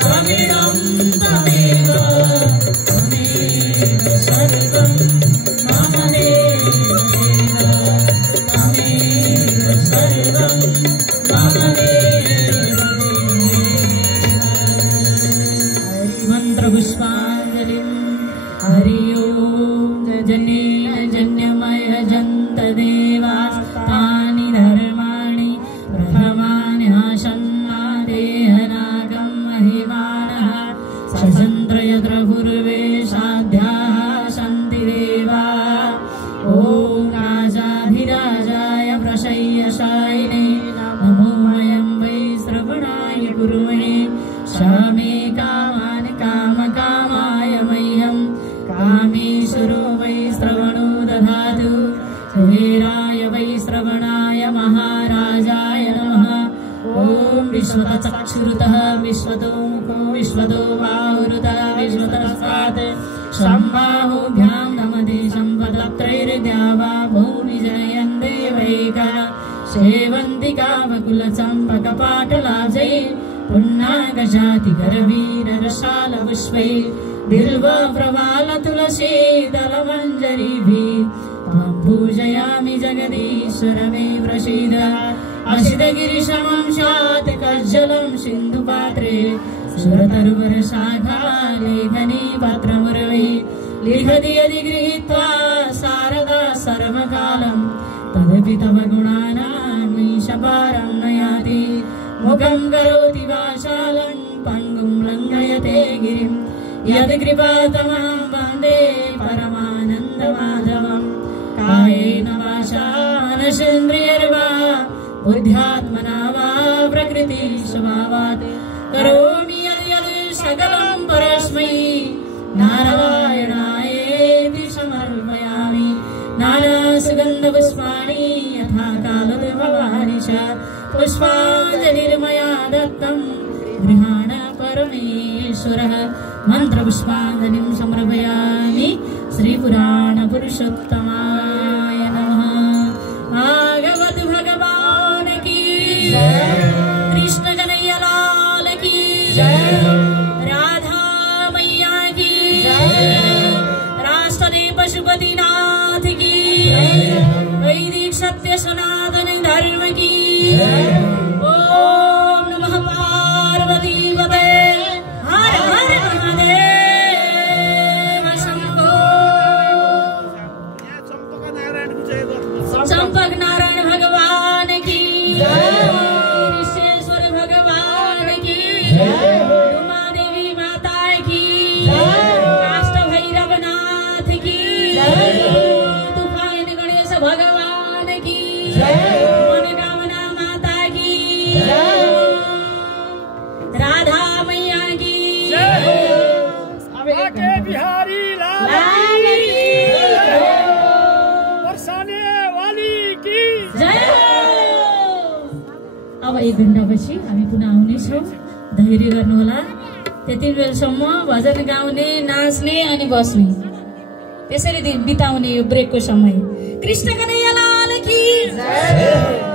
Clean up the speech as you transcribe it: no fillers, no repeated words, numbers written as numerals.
Tamidam सचन्द्र यत्र पूर्वे साध्याः सन्तिरेवा ॐ राजाधिराजाय प्रशय्यशायिने नमो वयं वै श्रवणाय कुर्महे शमे कामान् कामकामाय मह्यं कामेश्वरो वै श्रवणो दधातु कुबेराय वै श्रवणाय महाराजाय नमः ॐ विश्वतचक्षुरुतः विश्वतो मुखो विश्वतो बाहुरुतः विश्वतस्तात् सम्बाहुभ्यां नमते सम्पदत्रैर्द्यावा भूमि जनयन्ते वैका सेवन्ति कामकुलचम्पकपाटलाजै पुन्नागजातिकरवीररसालपुष्पै बिल्वप्रवालतुलसी दलमञ्जरीभिः त्वं पूजयामि जगदीश्वर मे प्रसीद असितगिरिशमं स्यात् कज्जलं सिन्धुपात्रे सुरतरुवरशाखा लेखनी पात्रमुरवै लिखति यदि गृहीत्वा शारदा सर्वकालं तदपि तव गुणानामीशपारं नयाति मुखं करोति वाचालं पङ्गुं लङ्घयते गिरिं यत्कृपातमं वन्दे परमानन्दमाधवं कायेन वाचा मनसेन्द्रियैर्वा बुद्ध्यात्मना वा प्रकृतिस्वभावात् करोमि यद्यत् सकलं परस्मै नारायणायेति समर्पयामि नानासुगन्धपुष्पाणि यथा कालोद्भवानि च पुष्पाञ्जलिर्मया दत्तं गृहाण परमेश्वरः मन्त्रपुष्पाञ्जलिं समर्पयामि श्रीपुराणपुरुषोत्तमाय नमः। भागवत भगवान की जय, कृष्ण कन्हैया लाल की जय, राधा मैया की जय, राष्ट्रदेव पशुपतिनाथ की जय, वैदिक सत्य सनातन धर्म की जय। ओम नमः पार्वती पते हर हर महादेव शंभो। चंपक नारायण भगवान की जय, ऋषेश्वर भगवान की जय, उमा देवी माता की जय, काष्ट भैरव नाथ की जय, तूफान गणेश भगवान की जय, मनोकामना माता की जय, राधा मैया की जय, आके बिहारी लाल की जय, बरसाने वाली की जय। अब 1 घण्टापछि हामी पुनः आउनेछौँ, धैर्य गर्नुहोला। त्यति बेलसम्म भजन गाउने, नाच्ने अनि बस्ने, त्यसरी बिताउने यो ब्रेकको समय। कृष्ण कन्हैया लाल की जय।